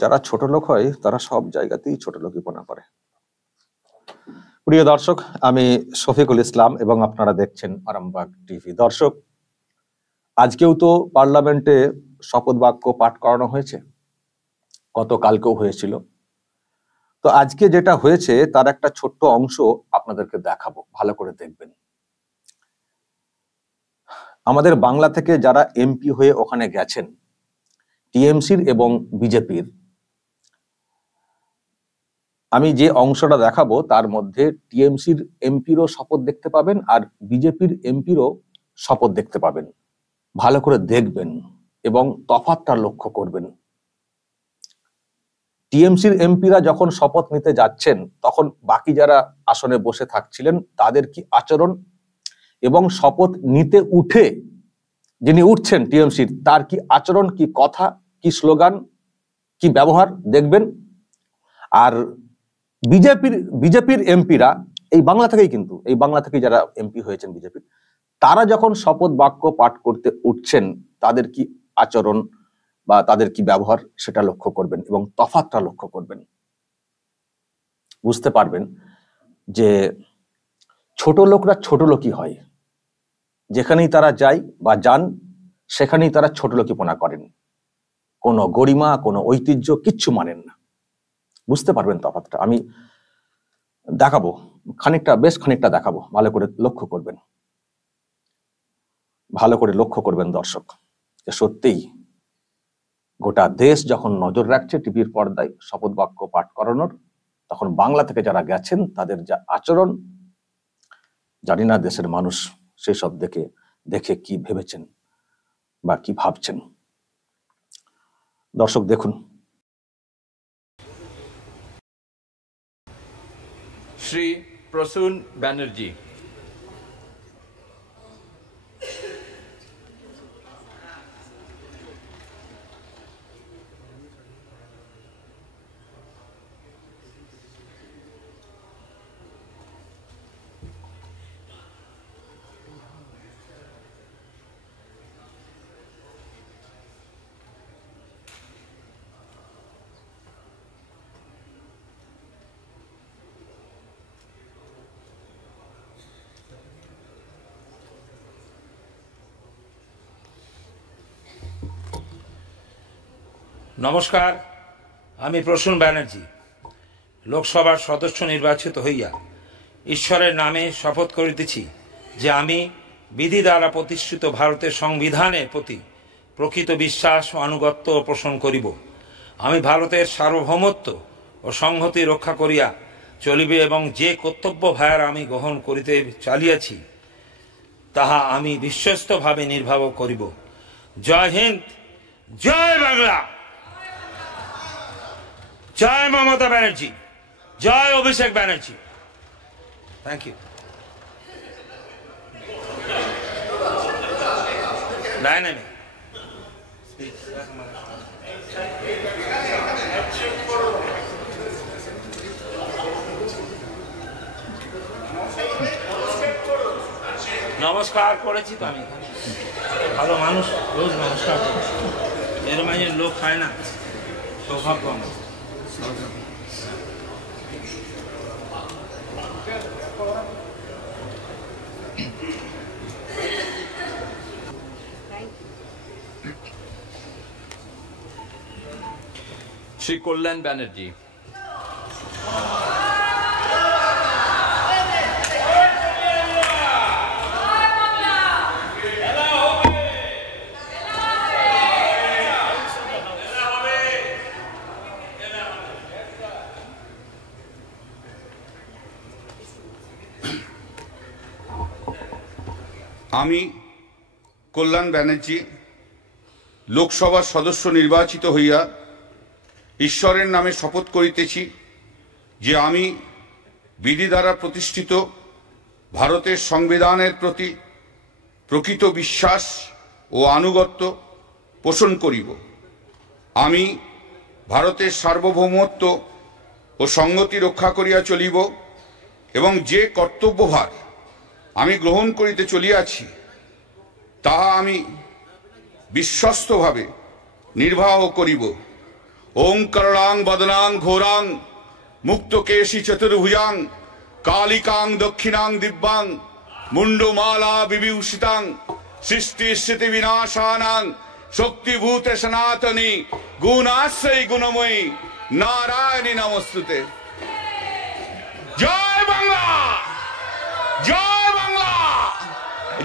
যারা ছোট লোক হয় তারা সব জায়গাতেই ছোট লোকিপনা করে। প্রিয় দর্শক, আমি শফিকুল ইসলাম এবং আপনারা দেখছেন আরামবাগ টিভি। দর্শক, আজকেও তো পার্লামেন্টে শপথ বাক্য পাঠ করানো হয়েছে, গতকালকেও হয়েছিল। তো আজকে যেটা হয়েছে তার একটা ছোট্ট অংশ আপনাদেরকে দেখাবো, ভালো করে দেখবেন। আমাদের বাংলা থেকে যারা এমপি হয়ে ওখানে গেছেন, টিএমসির এবং বিজেপির, আমি যে অংশটা দেখাবো তার মধ্যে টিএমসির এমপিরও শপথ দেখতে পাবেন আর বিজেপির এমপিরও শপথ দেখতে পাবেন। ভালো করে দেখবেন এবং তফাৎটা লক্ষ্য করবেন। টিএমসির এমপিরা যখন শপথ নিতে যাচ্ছেন তখন বাকি যারা আসনে বসে থাকছিলেন তাদের কি আচরণ, এবং শপথ নিতে উঠে যিনি উঠছেন টিএমসির তার কি আচরণ, কি কথা, কি স্লোগান, কি ব্যবহার দেখবেন। আর বিজেপির এমপিরা এই বাংলা থেকেই যারা এমপি হয়েছেন বিজেপির, তারা যখন শপথ বাক্য পাঠ করতে উঠছেন তাদের কি আচরণ বা তাদের কি ব্যবহার সেটা লক্ষ্য করবেন এবং তফাৎটা লক্ষ্য করবেন। বুঝতে পারবেন যে ছোট লোকরা ছোট লোকই হয়, যেখানেই তারা যায় বা যান সেখানেই তারা ছোট লোকিপনা করেন, কোনো গরিমা, কোনো ঐতিহ্য কিচ্ছু মানেন না। বুঝতে পারবেন তফাৎটা। আমি দেখাবো, বেশ খানিকটা দেখাবো, ভালো করে লক্ষ্য করবেন দর্শক। সত্যিই গোটা দেশ যখন নজর রাখছে টিভির পর্দায় শপথ বাক্য পাঠ করানোর, তখন বাংলা থেকে যারা গেছেন তাদের যা আচরণ, জানি না দেশের মানুষ সেই সব দেখে কি ভেবেছেন বা কি ভাবছেন। দর্শক দেখুন। শ্রী প্রসূন ব্যানার্জি। নমস্কার, আমি প্রসূন ব্যানার্জি লোকসভার সদস্য নির্বাচিত হইয়া ঈশ্বরের নামে শপথ করিতেছি যে আমি বিধি দ্বারা প্রতিষ্ঠিত ভারতের সংবিধানের প্রতি প্রকৃত বিশ্বাস ও আনুগত্য পোষণ করিব। আমি ভারতের সার্বভৌমত্ব ও সংহতি রক্ষা করিয়া চলিবে এবং যে কর্তব্য ভার আমি গ্রহণ করিতে চালিয়াছি তাহা আমি বিশ্বস্তভাবে নির্বাহ করিব। জয় হিন্দ, জয় বাংলা, জয় মমতা ব্যানার্জি, জয় অভিষেক ব্যানার্জি। Thank you. নমস্কার করেছি তো আমি, ভালো মানুষ, রোজ নমস্কার করেছি, এর মাঝে লোক হয় না, সৌভাগ্য আমার। শ্রী কল্যাণ ব্যানার্জি। আমি কল্যাণ ব্যানার্জি লোকসভার সদস্য নির্বাচিত হইয়া ঈশ্বরের নামে শপথ করিতেছি যে আমি বিধি দ্বারা প্রতিষ্ঠিত ভারতের সংবিধানের প্রতি প্রকৃত বিশ্বাস ও আনুগত্য পোষণ করিব। আমি ভারতের সার্বভৌমত্ব ও সংহতি রক্ষা করিয়া চলিব এবং যে কর্তব্যভার আমি গ্রহণ করিতে চলিয়াছি তাহা আমি বিশ্বস্তভাবে নির্বাহ করিব। ওং করণাং বদনাং ঘোরাং মুক্তকেশী চতুর্ভুজাং কালিকাং দক্ষিণাং দিব্যাং মুন্ডমালা বিভূষিতাং সৃষ্টি স্থিতি বিনাশানাং শক্তিভূতে সনাতনী গুণাশ্রয়ী গুণময়ী নারায়ণী নমস্তুতে। জয় বাংলা, জয় বাংলা,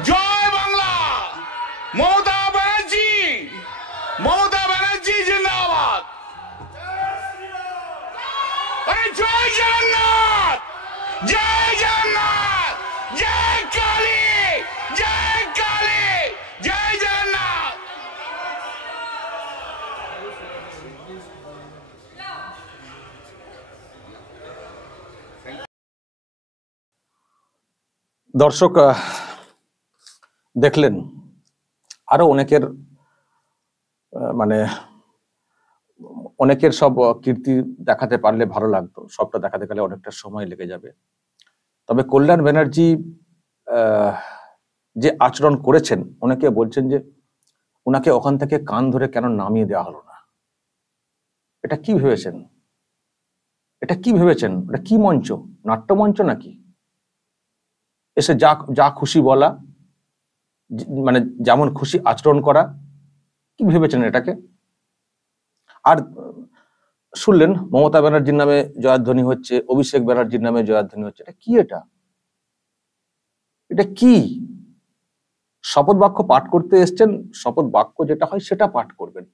জয় বাংলা। মমতা ব্যানার্জি, মমতা ব্যানার্জি জিন্দাবাদ। জয় জগন্নাথ, জয় জগন্নাথ, জয় কালী, জয় কালী, জয় জগন্নাথ। দর্শক দেখলেন, আরো অনেকের মানে অনেকের সব কীর্তি দেখাতে পারলে ভালো লাগতো, সবটা দেখাতে গেলে অনেকটা সময় লেগে যাবে। তবে কল্যাণ ব্যানার্জি যে আচরণ করেছেন, অনেকে বলছেন যে ওনাকে ওখান থেকে কান ধরে কেন নামিয়ে দেওয়া হলো না। এটা কি ভেবেছেন? এটা কি ভেবেছেন? এটা কি মঞ্চ? নাট্যমঞ্চ নাকি? এসে যা যা খুশি বলা, মানে যেমন খুশি আচরণ করা, কি ভেবেছেন এটাকে? আর শুনলেন মমতা ব্যানার্জির নামে জয়ধ্বনি হচ্ছে, অভিষেক ব্যানার্জির নামে জয়ধ্বনি হচ্ছে। এটা কি? এটা কি? শপথ বাক্য পাঠ করতে এসছেন, শপথ বাক্য যেটা হয় সেটা পাঠ করবেন।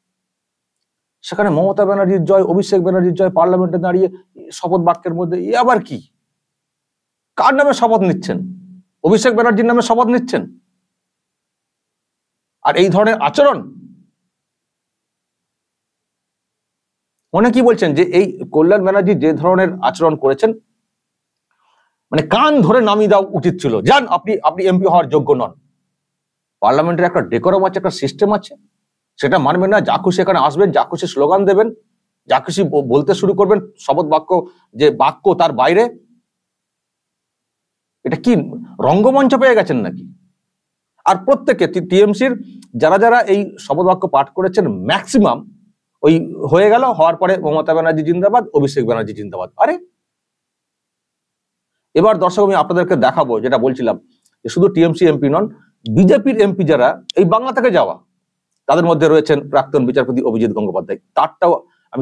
সেখানে মমতা ব্যানার্জির জয়, অভিষেক ব্যানার্জির জয়, পার্লামেন্টে দাঁড়িয়ে শপথ বাক্যের মধ্যে এ আবার কি? কার নামে শপথ নিচ্ছেন? অভিষেক ব্যানার্জির নামে শপথ নিচ্ছেন। আর এই ধরনের আচরণ, অনেকেই বলছেন যে এই কল্যাণ ব্যানার্জি যে ধরনের আচরণ করেছেন, মানে কান ধরে নামিয়ে দেওয়া উচিত ছিল। যান, আপনি এমপি হওয়ার যোগ্য নন। পার্লামেন্টের একটা ডেকোরাম আছে, একটা সিস্টেম আছে, সেটা মানবেন না। যা খুশি এখানে আসবেন, যা খুশি স্লোগান দেবেন, যা খুশি বলতে শুরু করবেন, শপথ বাক্য যে বাক্য তার বাইরে। এটা কি রঙ্গমঞ্চ পেয়ে গেছেন নাকি? আর প্রত্যেকে টিএমসির যারা যারা এই শপথ বাক্য পাঠ করেছেন, ম্যাক্সিমাম ওই হয়ে গেল, হওয়ার পরে মমতা ব্যানার্জি জিন্দাবাদ, অভিষেক ব্যানার্জি জিন্দাবাদ। আরে এবার দর্শক আমি আপনাদেরকে দেখাবো, যেটা বলছিলাম, যে শুধু টিএমসি এমপি নন, বিজেপির এমপি যারা এই বাংলা থেকে যাওয়া, তাদের মধ্যে রয়েছেন প্রাক্তন বিচারপতি অভিজিৎ গঙ্গোপাধ্যায়।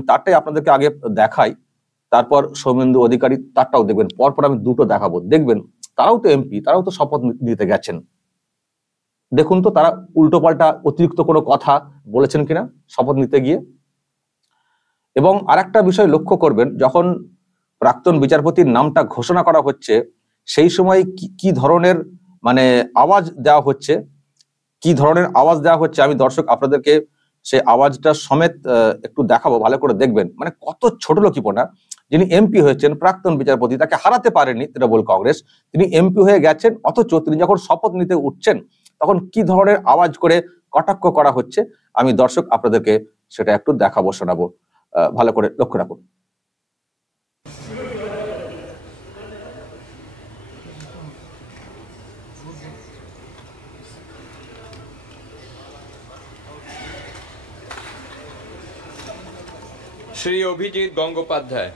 তারটাই আপনাদেরকে আগে দেখাই, তারপর সৌমেন্দু অধিকারী তারটাও দেখবেন। পরপর আমি দুটো দেখাবো, দেখবেন তারাও তো এমপি, তারাও তো শপথ নিতে গেছেন। দেখুন তো তারা উল্টো পাল্টা অতিরিক্ত কোনো কথা বলেছেন কিনা শপথ নিতে গিয়ে। এবং আরেকটা বিষয় লক্ষ্য করবেন, যখন প্রাক্তন বিচারপতির নামটা ঘোষণা করা হচ্ছে, সেই সময় কি ধরনের মানে আওয়াজ দেওয়া হচ্ছে, আমি দর্শক আপনাদেরকে সেই আওয়াজটা সমেত একটু দেখাবো, ভালো করে দেখবেন। মানে কত ছোট লোকিপনা। যিনি এমপি হয়েছেন, প্রাক্তন বিচারপতি, তাকে হারাতে পারেনি তৃণমূল কংগ্রেস, তিনি এমপি হয়ে গেছেন, অথচ তিনি যখন শপথ নিতে উঠছেন তখন কি ধরনের আওয়াজ করে কটাক্ষ করা হচ্ছে, আমি দর্শক আপনাদেরকে সেটা একটু দেখাবো, শোনাবো, ভালো করে লক্ষ্য রাখুন। শ্রী অভিজিৎ গঙ্গোপাধ্যায়।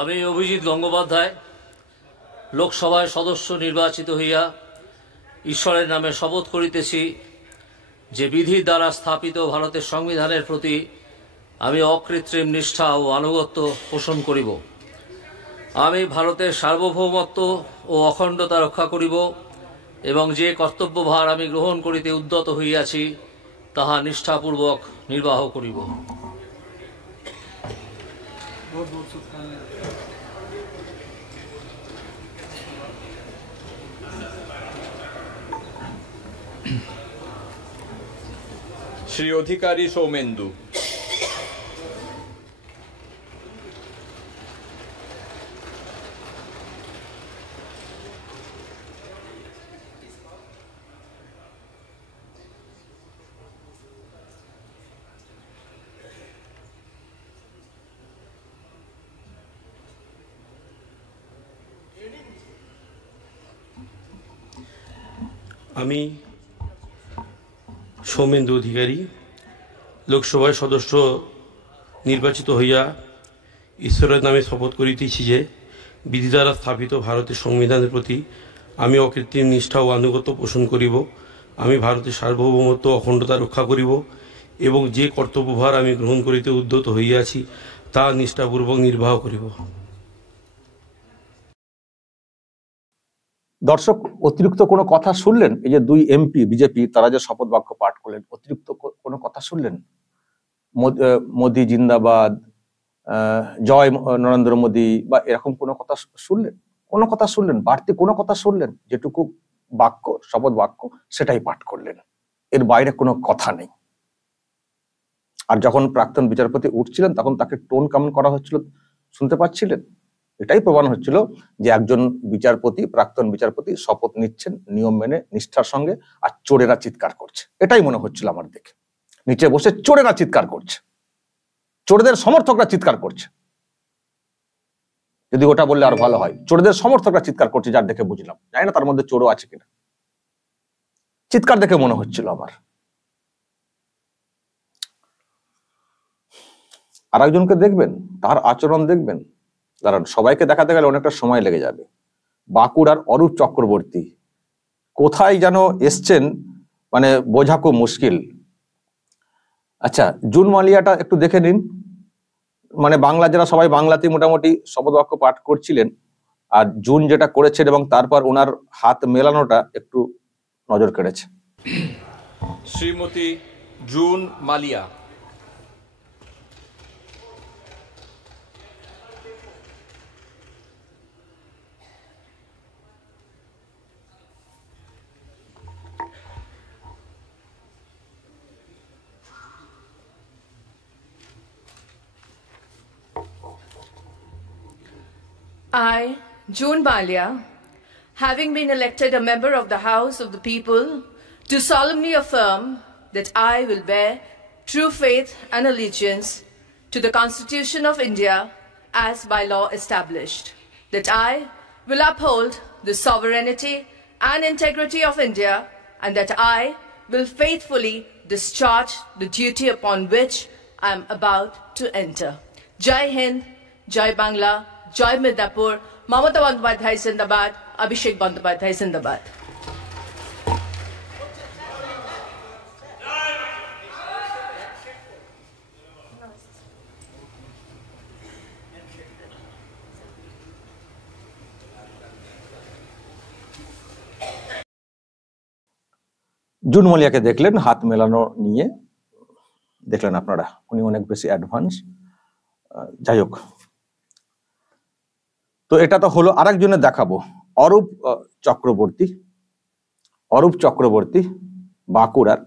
আমি অভিজিৎ গঙ্গোপাধ্যায় লোকসভায় সদস্য নির্বাচিত হইয়া ঈশ্বরের নামে শপথ করিতেছি যে বিধির দ্বারা স্থাপিত ভারতের সংবিধানের প্রতি আমি অকৃত্রিম নিষ্ঠা ও আনুগত্য পোষণ করিব। আমি ভারতের সার্বভৌমত্ব ও অখণ্ডতা রক্ষা করিব এবং যে কর্তব্যভার আমি গ্রহণ করিতে উদ্যত হইয়াছি তাহা নিষ্ঠাপূর্বক নির্বাহ করিব। শ্রী অধিকারী সৌমেন্দু। আমি সৌমেন্দু অধিকারী লোকসভায় সদস্য নির্বাচিত হইয়া ঈশ্বরের নামে শপথ করিতেছি যে বিধি দ্বারা স্থাপিত ভারতের সংবিধানের প্রতি আমি অকৃত্রিম নিষ্ঠা ও আনুগত্য পোষণ করিব। আমি ভারতের সার্বভৌমত্ব অখণ্ডতা রক্ষা করিব এবং যে কর্তব্যভার আমি গ্রহণ করিতে উদ্যত হইয়াছি তা নিষ্ঠাপূর্বক নির্বাহ করিব। দর্শক, অতিরিক্ত কোনো কথা শুনলেন? এই যে দুই এমপি বিজেপি তারা যে শপথ বাক্য পাঠ করলেন, অতিরিক্ত কোনো কথা শুনলেন? মোদি জিন্দাবাদ, জয় নরেন্দ্র মোদি বা এরকম কোনো কথা শুনলেন? কোনো কথা শুনলেন? বাড়তি কোনো কথা শুনলেন? যেটুকু বাক্য, শপথ বাক্য, সেটাই পাঠ করলেন, এর বাইরে কোনো কথা নেই। আর যখন প্রাক্তন বিচারপতি উঠছিলেন তখন তাকে টোন কেমন করা হচ্ছিল শুনতে পাচ্ছিলেন? এটাই প্রমাণ হচ্ছিল যে একজন বিচারপতি, প্রাক্তন বিচারপতি শপথ নিচ্ছেন নিয়ম মেনে, নিষ্ঠার সঙ্গে, আর চোরেরা চিৎকার করছে। এটাই মনে হচ্ছিল আমার দেখে। নিচে বসে চোরেরা চিৎকার করছে, চোরদের সমর্থকরা চিৎকার করছে। যদি ওটা বললে আর ভালো হয়, চোরদের সমর্থকরা চিৎকার করছে, যার দেখে বুঝলাম। জানি না তার মধ্যে চোরও আছে কিনা, চিৎকার দেখে মনে হচ্ছিল আমার। আর একজনকে দেখবেন, তার আচরণ দেখবেন, দাঁড়ান, সবাইকে দেখাতে গেলে অনেকটা সময় লেগে যাবে। বাঁকুড়ার অরূপ চক্রবর্তী কোথায় যেন এসছেন, মানে বোঝা খুব মুশকিল। আচ্ছা, জুন মালিয়াটা একটু দেখে নিন। মানে বাংলা যারা সবাই বাংলাতেই মোটামুটি শপথ বাক্য পাঠ করছিলেন, আর জুন যেটা করেছেন এবং তারপর ওনার হাত মেলানোটা একটু নজর কেড়েছে। Shrimati June Malia. I, June Malia, having been elected a member of the House of the People, do solemnly affirm that I will bear true faith and allegiance to the Constitution of India as by law established, that I will uphold the sovereignty and integrity of India, and that I will faithfully discharge the duty upon which I am about to enter. Jai Hind, Jai Bangla, জয় মিদনাপুর, মমতা বন্দ্যোপাধ্যায় জিন্দাবাদ, অভিষেক বন্দ্যোপাধ্যায় জিন্দাবাদ। June মালিয়াকে দেখলেন হাত মেলানো নিয়ে, দেখলেন আপনারা, উনি অনেক বেশি অ্যাডভান্স। যাই হোক, তো এটা তো হলো। আরেকজনের দেখাবো, অরূপ চক্রবর্তী। অরূপ চক্রবর্তী বাঁকুড়ার,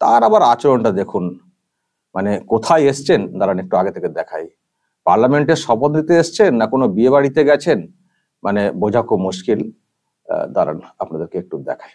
তার আবার আচরণটা দেখুন। মানে কোথায় এসছেন, দাঁড়ান একটু আগে থেকে দেখাই। পার্লামেন্টে শপথ নিতে এসছেন না কোনো বিয়ে বাড়িতে গেছেন, মানে বোঝা খুব মুশকিল। দাঁড়ান আপনাদেরকে একটু দেখাই।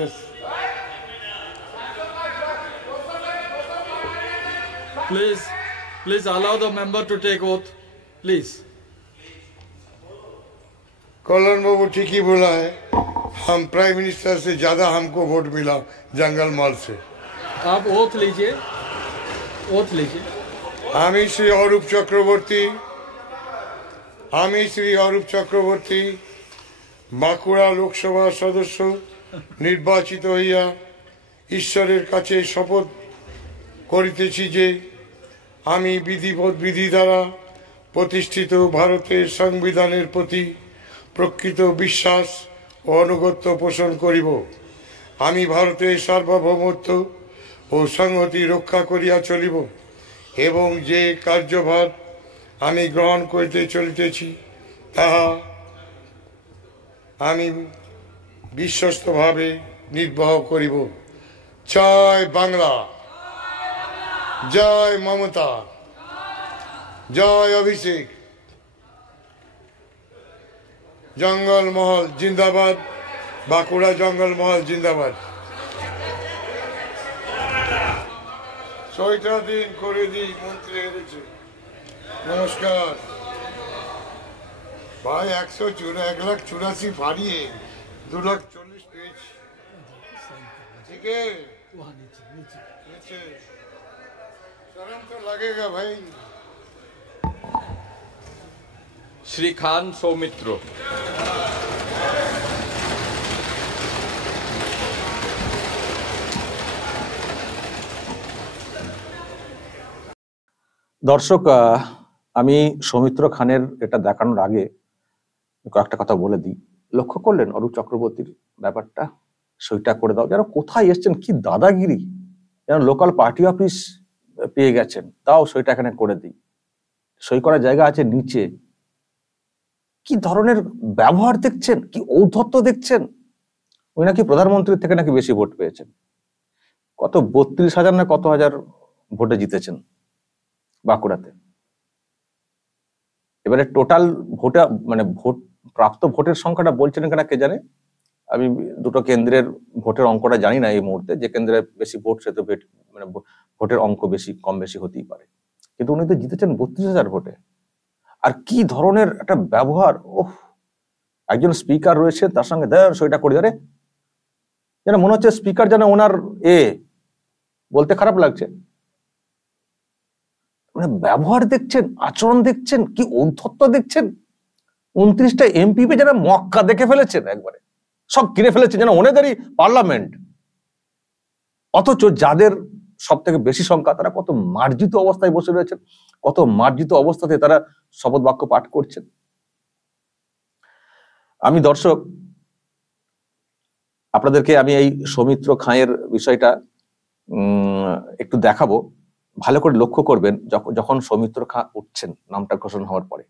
Yes. Please allow the member to take oath, please. कल्याण बाबू ठीक ही बोला है। हम प्राइम मिनिस्टर से ज्यादा हमको वोट मिला जंगल मॉल से। आप ओथ लीजिए, ओथ लीजिए। আমি শ্রী অরূপ চক্রবর্তী বাঁকুড়া লোকসভা সদস্য নির্বাচিত হইয়া ঈশ্বরের কাছে শপথ করিতেছি যে আমি বিধি দ্বারা প্রতিষ্ঠিত ভারতের সংবিধানের প্রতি প্রকৃত বিশ্বাস ও আনুগত্য পোষণ করিব। আমি ভারতের সার্বভৌমত্ব ও সংহতি রক্ষা করিয়া চলিব এবং যে কার্যভার আমি গ্রহণ করিতে চলিতেছি তাহা আমি বিশ্বস্তভাবে নির্বাহ করিব। জয় বাংলা, জয় মমতা, জয় অভিষেক। জঙ্গলমহল জিন্দাবাদ, বাঁকুড়া জঙ্গলমহল জিন্দাবাদ। ছয়টা দিন করে দিই, মন্ত্রী হেরেছে। নমস্কার ভাই। 1,84,84 ফাড়িয়ে 2,40,000 পেয়েছি। ঠিক আছে, शर्म तो लगेगा भाई। श्री खान सौमित्र। দর্শক, আমি সৌমিত্র খানের এটা দেখানোর আগে কয়েকটা কথা বলে দিই। লক্ষ্য করলেন অরূপ চক্রবর্তীর ব্যাপারটা? সইটা করে দাও। যেন কোথায় এসছেন, কি দাদাগিরি! যেন লোকাল পার্টি অফিস পেয়ে গেছেন, তাও সইটা এখানে করে দিই। সই করার জায়গা আছে নিচে। কি ধরনের ব্যবহার দেখছেন, কি ঔদ্ধত্য দেখছেন! ওই নাকি প্রধানমন্ত্রীর থেকে নাকি বেশি ভোট পেয়েছেন। কত 32,000 না কত হাজার ভোটে জিতেছেন বাঁকুড়াতে। এবারে টোটাল ভোটে মানে ভোট প্রাপ্ত ভোটের সংখ্যাটা বলছেন কিনা কে জানে। আমি দুটো কেন্দ্রের ভোটের অঙ্কটা জানি না এই মুহূর্তে। যে কেন্দ্রে বেশি ভোট সে তো মানে ভোটের অঙ্ক বেশি কম বেশি হতেই পারে, কিন্তু উনি তো জিতেছেন 32,000 ভোটে। আর কি ধরনের একটা ব্যবহার! ওহ, একজন স্পিকার রয়েছে, তার সঙ্গে সইটা করে আরে যেন মনে হচ্ছে স্পিকার যেন ওনার বলতে খারাপ লাগছে। মানে ব্যবহার দেখছেন, আচরণ দেখছেন, কি ঔদ্ধত্য দেখছেন। 29টা এমপি যেন মক্কা দেখে ফেলেছেন, একবারে সব কিনে ফেলেছেন, যেন ওনাদেরই পার্লামেন্ট। অথচ যাদের সব থেকে বেশি সংখ্যা তারা কত মার্জিত অবস্থায় বসে রয়েছেন, কত মার্জিত অবস্থাতে তারা শপথ বাক্য পাঠ করছেন। আমি দর্শক আপনাদেরকে আমি এই সৌমিত্র খাঁয়ের বিষয়টা একটু দেখাবো। ভালো করে লক্ষ্য করবেন, যখন সৌমিত্র খাঁ উঠছেন নামটা ঘোষণা হওয়ার পরে,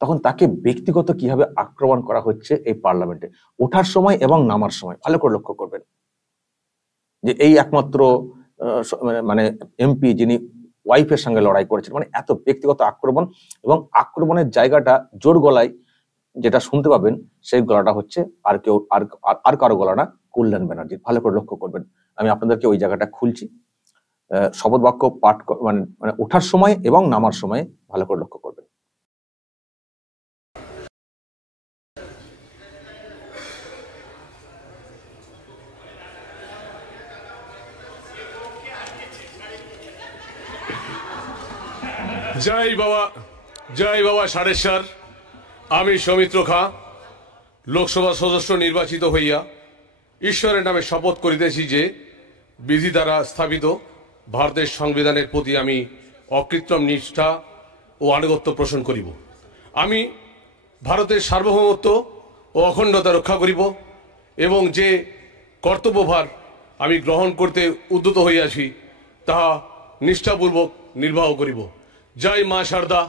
তখন তাকে ব্যক্তিগত কিভাবে আক্রমণ করা হচ্ছে এই পার্লামেন্টে, ওঠার সময় এবং নামার সময়। ভালো করে লক্ষ্য করবেন যে এই একমাত্র মানে এমপি যিনি ওয়াইফের সঙ্গে লড়াই করেছেন, মানে এত ব্যক্তিগত আক্রমণ। এবং আক্রমণের জায়গাটা জোর গলায় যেটা শুনতে পাবেন, সেই গলাটা হচ্ছে আর কারো গলা না, কল্যাণ ব্যানার্জি। ভালো করে লক্ষ্য করবেন। আমি আপনাদেরকে ওই জায়গাটা খুলছি। শপথ বাক্য পাঠ মানে ওঠার সময় এবং নামার সময় ভালো করে লক্ষ্য করবেন। জয় বাবা সারেশ্বর। আমি সৌমিত্র খাঁ লোকসভা সদস্য নির্বাচিত হইয়া ঈশ্বরের নামে শপথ করিতেছি যে বিধি দ্বারা স্থাপিত ভারতের সংবিধানের প্রতি আমি অকৃত্রিম নিষ্ঠা ও আনুগত্য পোষণ করিব। আমি ভারতের সার্বভৌমত্ব ও অখণ্ডতা রক্ষা করিব এবং যে কর্তব্যভার আমি গ্রহণ করতে উদ্যত হইয়াছি তাহা নিষ্ঠাপূর্বক নির্বাহ করিব। জয় মা শারদা,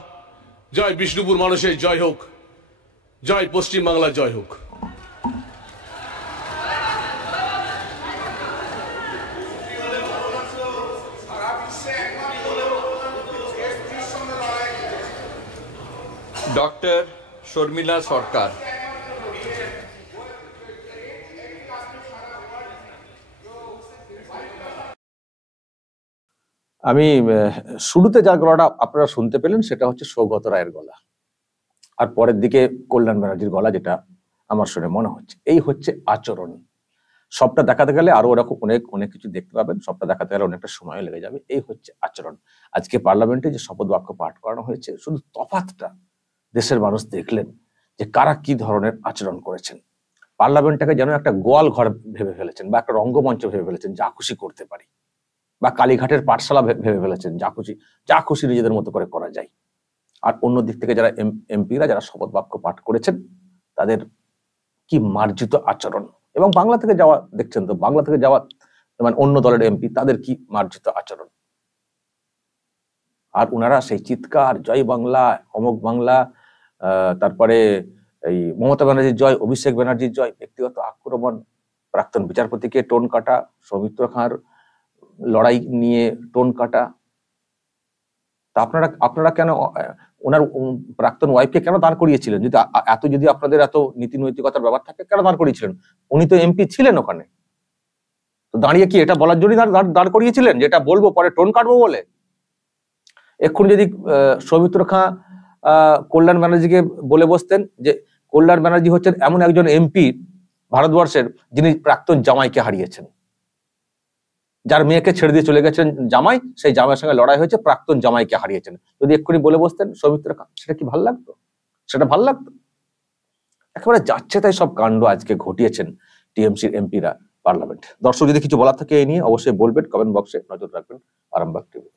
জয় বিষ্ণুপুর মানুষের জয় হোক, জয় পশ্চিম বাংলা জয় হোক। डॉक्टर शर्मिला सरकार। আমি শুরুতে যার গলাটা আপনারা শুনতে পেলেন সেটা হচ্ছে সৌগত রায়ের গলা। আর পরের দিকে কল্যাণ ব্যানার্জির গলা, যেটা আমার শুনে মনে হচ্ছে। এই হচ্ছে আচরণ। সবটা দেখাতে গেলে আরো ওরকম অনেক অনেক কিছু দেখতে পাবেন, সবটা দেখাতে গেলে অনেকটা সময় লেগে যাবে। এই হচ্ছে আচরণ। আজকে পার্লামেন্টে যে শপথ বাক্য পাঠ করানো হয়েছে, শুধু তফাৎটা দেশের মানুষ দেখলেন যে কারা কি ধরনের আচরণ করেছেন। পার্লামেন্টটাকে যেন একটা গোয়াল ঘর ভেবে ফেলেছেন, বা একটা রঙ্গমঞ্চ ভেবে ফেলেছেন, যা খুশি করতে পারি, বা কালীঘাটের পাঠশালা ভেবে ফেলেছেন, যা খুশি নিজেদের মতো করে করা যায়। আর অন্য দিক থেকে যারা এমপিরা যারা শপথ বাক্য পাঠ করেছেন, তাদের কি মার্জিত আচরণ। এবং বাংলা থেকে যাওয়া দেখছেন তো, বাংলা থেকে যাওয়া মানে অন্য দলের এমপি, তাদের কি মার্জিত আচরণ। আর ওনারা সেই চিৎকার, জয় বাংলা, অমোঘ বাংলা, তারপরে এই মমতা ব্যানার্জির জয়, অভিষেক ব্যানার্জির জয়, ব্যক্তিগত আক্রমণ, প্রাক্তন বিচারপতিকে টোন কাটা, সৌমিত্র খাঁর লড়াই নিয়ে টোন কাটা। তা আপনারা কেন ওনার প্রাক্তন ওয়াইফকে কেন দাঁড় করিয়েছিলেন? যদি আপনাদের এত নীতি নৈতিকতার ব্যাপার থাকে, কেন দাঁড় করিয়েছিলেন? উনি তো এমপি ছিলেন ওখানে, তো দাঁড়িয়ে কি এটা বলার জন্যই দাঁড় করিয়েছিলেন যেটা বলবো পরে টোন কাটবো বলে? এক্ষুনি যদি সৌমিত্র খাঁ কল্যাণ ব্যানার্জিকে বলে বসতেন যে কল্যাণ ব্যানার্জি হচ্ছেন এমন একজন এমপি ভারতবর্ষের, যিনি প্রাক্তন জামাইকে হারিয়েছেন, যার মেয়েকে ছেড়ে দিয়ে চলে গেছেন জামাই, সেই জামাইয়ের সঙ্গে লড়াই হয়েছে, প্রাক্তন জামাইকে হারিয়েছেন, যদি এক্ষুনি বলে বসতেন সৌমিত্র খাঁ, সেটা কি ভাল লাগতো? সেটা ভাল লাগতো? একেবারে যাচ্ছে তাই সব কাণ্ড আজকে ঘটিয়েছেন টিএমসির এমপিরা পার্লামেন্ট। দর্শক যদি কিছু বলার থাকে এই নিয়ে অবশ্যই বলবেন, কমেন্ট বক্সে নজর রাখবেন। আরামবাগ টিভি।